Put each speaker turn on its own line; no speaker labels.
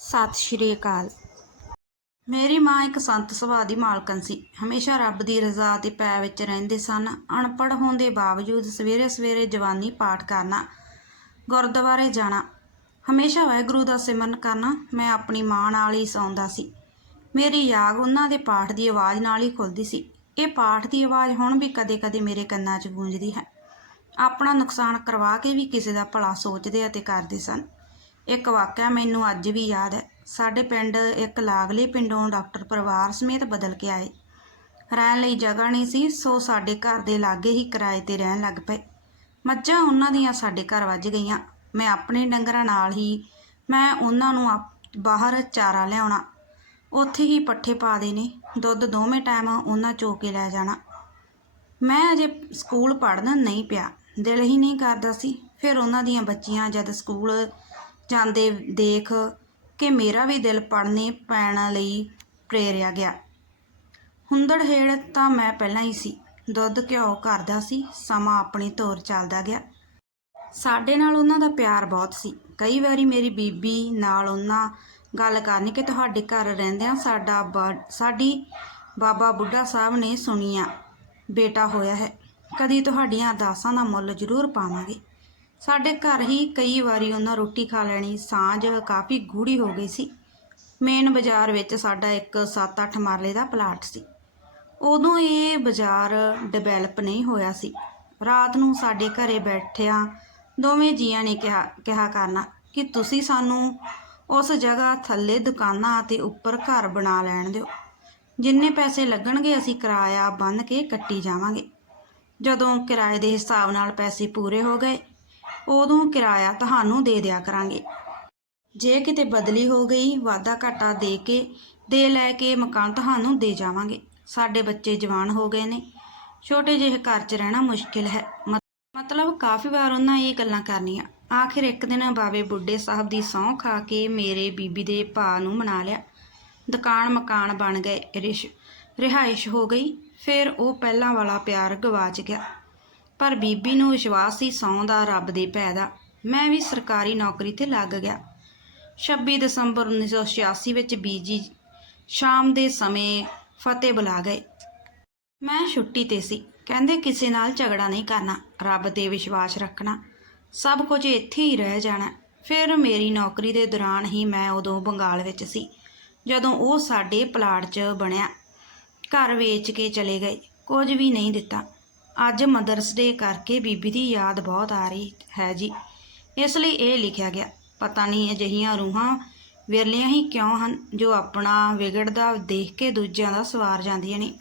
ਸਤਿ ਸ਼੍ਰੀ ਅਕਾਲ। ਮੇਰੀ ਮਾਂ ਇੱਕ ਸੰਤ ਸੁਭਾਅ ਦੀ ਮਾਲਕਣ ਸੀ। ਹਮੇਸ਼ਾ ਰੱਬ ਦੀ ਰਜ਼ਾ ਤੇ ਪੈ ਵਿੱਚ ਰਹਿੰਦੇ ਸਨ। ਅਨਪੜ੍ਹ ਹੋਣ ਦੇ ਬਾਵਜੂਦ ਸਵੇਰੇ ਸਵੇਰੇ ਜਵਾਨੀ ਪਾਠ ਕਰਨਾ, ਗੁਰਦੁਆਰੇ ਜਾਣਾ, ਹਮੇਸ਼ਾ ਵਾਹਿਗੁਰੂ ਦਾ ਸਿਮਰਨ ਕਰਨਾ ਮੈਂ ਆਪਣੀ ਮਾਂ ਨਾਲ ਹੀ ਸੌਂਦਾ ਸੀ। ਮੇਰੀ ਯਾਗ ਉਹਨਾਂ ਦੇ ਪਾਠ ਦੀ ਆਵਾਜ਼ ਨਾਲ ਹੀ ਖੁੱਲਦੀ ਸੀ। ਇਹ ਪਾਠ ਦੀ ਆਵਾਜ਼ ਹੁਣ ਵੀ ਕਦੇ-ਕਦੇ ਮੇਰੇ ਕੰਨਾਂ 'ਚ ਗੂੰਜਦੀ ਹੈ। ਆਪਣਾ ਨੁਕਸਾਨ ਕਰਵਾ ਕੇ ਵੀ ਕਿਸੇ ਦਾ ਭਲਾ ਸੋਚਦੇ ਅਤੇ ਕਰਦੇ ਸਨ। ਇੱਕ ਵਾਕਿਆ ਮੈਨੂੰ ਅੱਜ ਵੀ ਯਾਦ ਹੈ। ਸਾਡੇ ਪਿੰਡ ਇੱਕ ਲਾਗਲੇ ਪਿੰਡੋਂ ਡਾਕਟਰ ਪਰਿਵਾਰ ਸਮੇਤ ਬਦਲ ਕੇ ਆਏ। ਰਹਿਣ ਲਈ ਜਗ੍ਹਾ ਨਹੀਂ ਸੀ, ਸੋ ਸਾਡੇ ਘਰ ਦੇ ਲਾਗੇ ਹੀ ਕਿਰਾਏ ਤੇ ਰਹਿਣ ਲੱਗ ਪਏ। ਮੱਝਾਂ ਉਹਨਾਂ ਦੀਆਂ ਸਾਡੇ ਘਰ ਵੱਜ ਗਈਆਂ। ਮੈਂ ਆਪਣੇ ਡੰਗਰਾਂ ਨਾਲ ਹੀ, ਮੈਂ ਉਹਨਾਂ ਨੂੰ ਆਪ- ਬਾਹਰ ਚਾਰਾ ਲਿਆਉਣਾ। ਉੱਥੇ ਹੀ ਪੱਠੇ ਪਾ ਦੇਣੇ ਦੁੱਧ ਦੋਵੇਂ ਟਾਈਮ ਉਹਨਾਂ ਚੋ ਕੇ ਲੈ ਜਾਣਾ। ਮੈਂ ਅਜੇ ਸਕੂਲ ਪੜ੍ਹਨ ਨਹੀਂ ਪਿਆ, ਦਿਲ ਹੀ ਨਹੀਂ ਕਰਦਾ ਸੀ। ਫਿਰ ਉਹਨਾਂ ਦੀਆਂ ਬੱਚੀਆਂ ਜਦ ਸਕੂਲ ਜਾਂਦੇ ਦੇਖ ਕਿ ਮੇਰਾ ਵੀ ਦਿਲ ਪੜ੍ਹਨੇ ਪੈਣ ਲਈ ਪ੍ਰੇਰਿਆ ਗਿਆ। ਹੁੰਦੜ ਹੇੜ ਤਾਂ ਮੈਂ ਪਹਿਲਾਂ ਹੀ ਸੀ। ਦੁੱਧ ਘਿਓ ਕਰਦਾ ਸੀ, ਸਮਾਂ ਆਪਣੀ ਤੌਰ ਚੱਲਦਾ ਗਿਆ। ਸਾਡੇ ਨਾਲ ਉਹਨਾਂ ਦਾ ਪਿਆਰ ਬਹੁਤ ਸੀ। ਕਈ ਵਾਰੀ ਮੇਰੀ ਬੀਬੀ ਨਾਲ ਉਹਨਾਂ ਗੱਲ ਕਰਨੀ ਕਿ ਤੁਹਾਡੇ ਘਰ ਰਹਿੰਦਿਆਂ ਸਾਡਾ ਬਾ- ਸਾਡੀ ਬਾਬਾ ਬੁੱਢਾ ਸਾਹਿਬ ਨੇ ਸੁਣੀਆਂ, ਬੇਟਾ ਹੋਇਆ ਹੈ। ਕਦੀ ਤੁਹਾਡੀਆਂ ਅਰਦਾਸਾਂ ਦਾ ਮੁੱਲ ਜ਼ਰੂਰ ਪਾਵਾਂਗੇ। ਸਾਡੇ ਘਰ ਹੀ ਕਈ ਵਾਰੀ ਉਹਨਾਂ ਰੋਟੀ ਖਾ ਲੈਣੀ, ਸਾਂਝ ਕਾਫੀ ਗੂੜੀ ਹੋ ਗਈ ਸੀ। ਮੇਨ ਬਾਜ਼ਾਰ ਵਿੱਚ ਸਾਡਾ ਇੱਕ 7-8 ਮਰਲੇ ਦਾ ਪਲਾਟ ਸੀ। ਉਦੋਂ ਇਹ ਬਾਜ਼ਾਰ ਡਿਵੈਲਪ ਨਹੀਂ ਹੋਇਆ ਸੀ। ਰਾਤ ਨੂੰ ਸਾਡੇ ਘਰੇ ਬੈਠਿਆਂ ਦੋਵੇਂ ਜੀਆਂ ਨੇ ਕਿਹਾ ਕਿਹਾ ਕਰਨਾ ਕਿ ਤੁਸੀਂ ਸਾਨੂੰ ਉਸ ਜਗ੍ਹਾ ਥੱਲੇ ਦੁਕਾਨਾਂ ਅਤੇ ਉੱਪਰ ਘਰ ਬਣਾ ਲੈਣ ਦਿਓ। ਜਿੰਨੇ ਪੈਸੇ ਲੱਗਣਗੇ ਅਸੀਂ ਕਿਰਾਇਆ ਬੰਨ ਕੇ ਕੱਟੀ ਜਾਵਾਂਗੇ। ਜਦੋਂ ਕਿਰਾਏ ਦੇ ਹਿਸਾਬ ਨਾਲ ਪੈਸੇ ਪੂਰੇ ਹੋ ਗਏ ਉਦੋਂ ਕਿਰਾਇਆ ਤੁਹਾਨੂੰ ਦੇ ਦਿਆ ਕਰਾਂਗੇ। ਜੇ ਕਿਤੇ ਬਦਲੀ ਹੋ ਗਈ, ਵਾਧਾ ਘਾਟਾ ਦੇ ਕੇ, ਦੇ ਲੈ ਕੇ ਮਕਾਨ ਤੁਹਾਨੂੰ ਦੇ ਜਾਵਾਂਗੇ। ਸਾਡੇ ਬੱਚੇ ਜਵਾਨ ਹੋ ਗਏ ਨੇ। ਛੋਟੇ ਜਿਹੇ ਘਰ 'ਚ ਰਹਿਣਾ ਮੁਸ਼ਕਿਲ ਹੈ। ਮਤਲਬ ਕਾਫੀ ਵਾਰ ਉਹਨਾਂ ਇਹ ਗੱਲਾਂ ਕਰਨੀਆਂ। ਆਖਿਰ ਇੱਕ ਦਿਨ ਬਾਬੇ ਬੁੱਢੇ ਸਾਹਿਬ ਦੀ ਸਹੁੰ ਖਾ ਕੇ ਮੇਰੇ ਬੀਬੀ ਦੇ ਭਾ ਨੂੰ ਮਨਾ ਲਿਆ। ਦੁਕਾਨ ਮਕਾਨ ਬਣ ਗਏ, ਰਿਸ਼, ਰਿਹਾਇਸ਼ ਹੋ ਗਈ। ਫਿਰ ਉਹ ਪਹਿਲਾਂ ਵਾਲਾ ਪਿਆਰ ਗਵਾਚ ਗਿਆ। ਪਰ ਬੀਬੀ ਨੂੰ ਵਿਸ਼ਵਾਸ ਸੀ ਸਹੁੰ ਦਾ, ਰੱਬ ਦੇ ਭੈ ਦਾ। ਮੈਂ ਵੀ ਸਰਕਾਰੀ ਨੌਕਰੀ ਤੇ ਲੱਗ ਗਿਆ। 26 ਦਸੰਬਰ 1986 ਵਿੱਚ ਬੀਜੀ ਸ਼ਾਮ ਦੇ ਸਮੇਂ ਫਤਿਹ ਬੁਲਾ ਗਏ। ਮੈਂ ਛੁੱਟੀ ਤੇ ਸੀ। ਕਹਿੰਦੇ ਕਿਸੇ ਨਾਲ ਝਗੜਾ ਨਹੀਂ ਕਰਨਾ, ਰੱਬ ਤੇ ਵਿਸ਼ਵਾਸ ਰੱਖਣਾ। ਸਭ ਕੁਝ ਇੱਥੇ ਹੀ ਰਹਿ ਜਾਣਾ। ਫਿਰ ਮੇਰੀ ਨੌਕਰੀ ਦੇ ਦੌਰਾਨ ਹੀ ਮੈਂ ਉਦੋਂ ਬੰਗਾਲ ਵਿੱਚ ਸੀ, ਜਦੋਂ ਉਹ ਸਾਡੇ ਪਲਾਟ 'ਚ ਬਣਿਆ। ਘਰ ਵੇਚ ਕੇ ਚਲੇ ਗਏ। ਕੁਝ ਵੀ ਨਹੀਂ ਦਿੱਤਾ। ਅੱਜ ਮਦਰਸ ਡੇ ਕਰਕੇ ਬੀਬੀ ਦੀ ਯਾਦ ਬਹੁਤ ਆ ਰਹੀ ਹੈ ਜੀ। ਇਸ ਲਈ ਇਹ ਲਿਖਿਆ ਗਿਆ, ਪਤਾ ਨਹੀਂ ਅਜਿਹੀਆਂ ਰੂਹਾਂ ਵਿਰਲੀਆਂ ਹੀ ਕਿਉਂ ਹਨ ਜੋ ਆਪਣਾ ਵਿਗੜਦਾ ਦੇਖ ਕੇ ਦੂਜਿਆਂ ਦਾ ਸਵਾਰ ਜਾਂਦੀਆਂ ਨੇ।